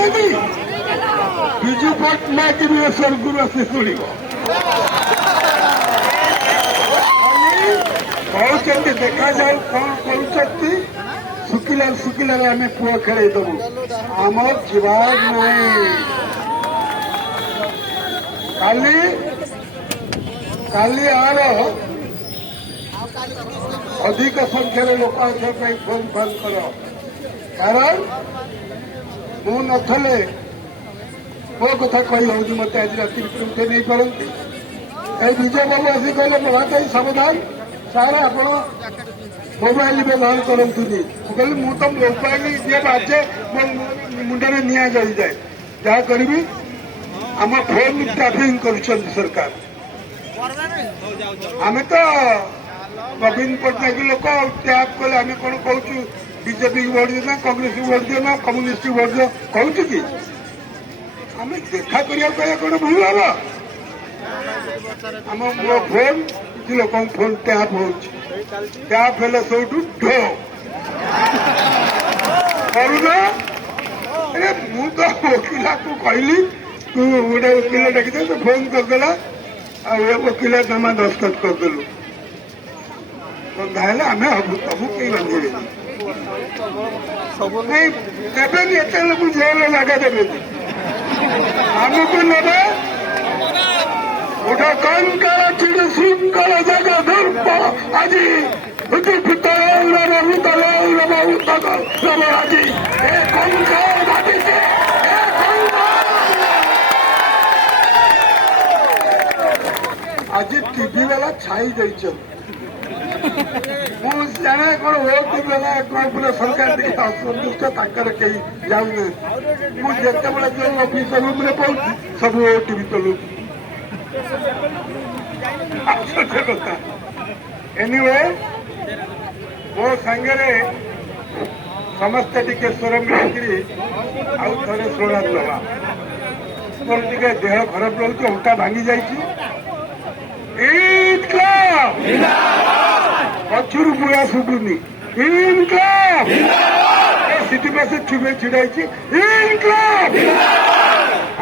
ना कि विजु पट्टनायक भी स्वर्ग आसी शुण कहते देखा जाऊ कौन कर शुक्ला शुक्ला आम पुआ खेल दबू आमर जीवार नहीं काली काली आर अधिक संख्यार लोक फोन फान कर कारण मु नथले मो कथा कही हूँ मत आज राति उठे नहीं पारती विजय बाबू आसिक कहले महाताई सावधान सारे आप मोबाइल व्यवहार करतु कहली मु तो मोबाइल जी बाजे मो मुंडे निआ जली जाए जहाँ करी आम फोन ट्राफिंग कर सरकार आम तो नवीन पट्टनायक लोक ट्याग कले आम कौन कहूँ बीजेपी की भोट देना कांग्रेस की भोट देना कम्युनिस्ट की भोट दियो कहूँ कि आम देखा करा कौन भूल हम आम मो फोन कि लोक फोन ट्याप हो ट्याप हेले सब ढो करूना अरे मु तो वकिला को कहली तू गोटे वकिल डाकिदे तो फोन करदेला आ वकिल नामा दस्तखत करदेलु बंधा है आम हबू तबु कई बांधे नहीं देवे एत लोग जेल लगा देवे आमको ने गोटे कंकर चिड़ श्रृंखल जगह धर्म आज पितल आज आज टीवी वाला छाई जाइए जाने कौन वो टीवी वाला कौन पूरा सरकार देखिए असंतुष्ट कहीं जाऊना मुझे जो ऑफिसर रूम में पहुंची सब वो टीवी चलू कथा एनिवे मो सांगे समस्ते टिके स्वर मिली आउ थे स्लोगान दवा मोर टे देह खराब रोचे अंटा भांगी जाइए पचर पूरा शुभुनी सिटी में से छुपे छिड़ाई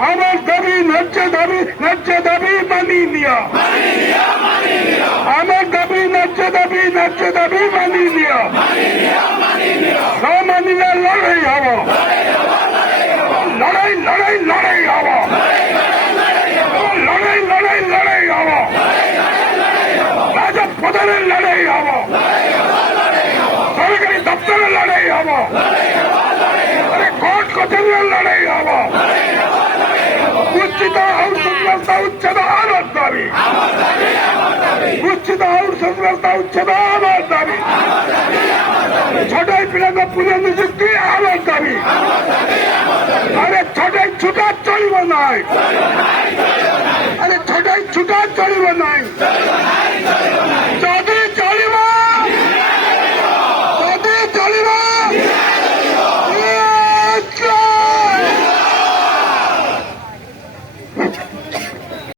आमर दाबी नच्चे दाबी मानी लिया आमर दाबी नच्चे दाबी मानी लिया न मानिले लड़ाई हम लड़ाई हम लड़ाई हम राजपथ लड़ाई हम सरकारी दफ्तर लड़ाई हम अरे कोर्ट कचहरी लड़ाई हम उचित संरक्षता उच्छेद आमर दाबी उचित संरक्षता उच्छेद आमर दाबी छोटे पिला पुनः निजुक्ति आमर दाबी अरे छोटे छुटा चलो ना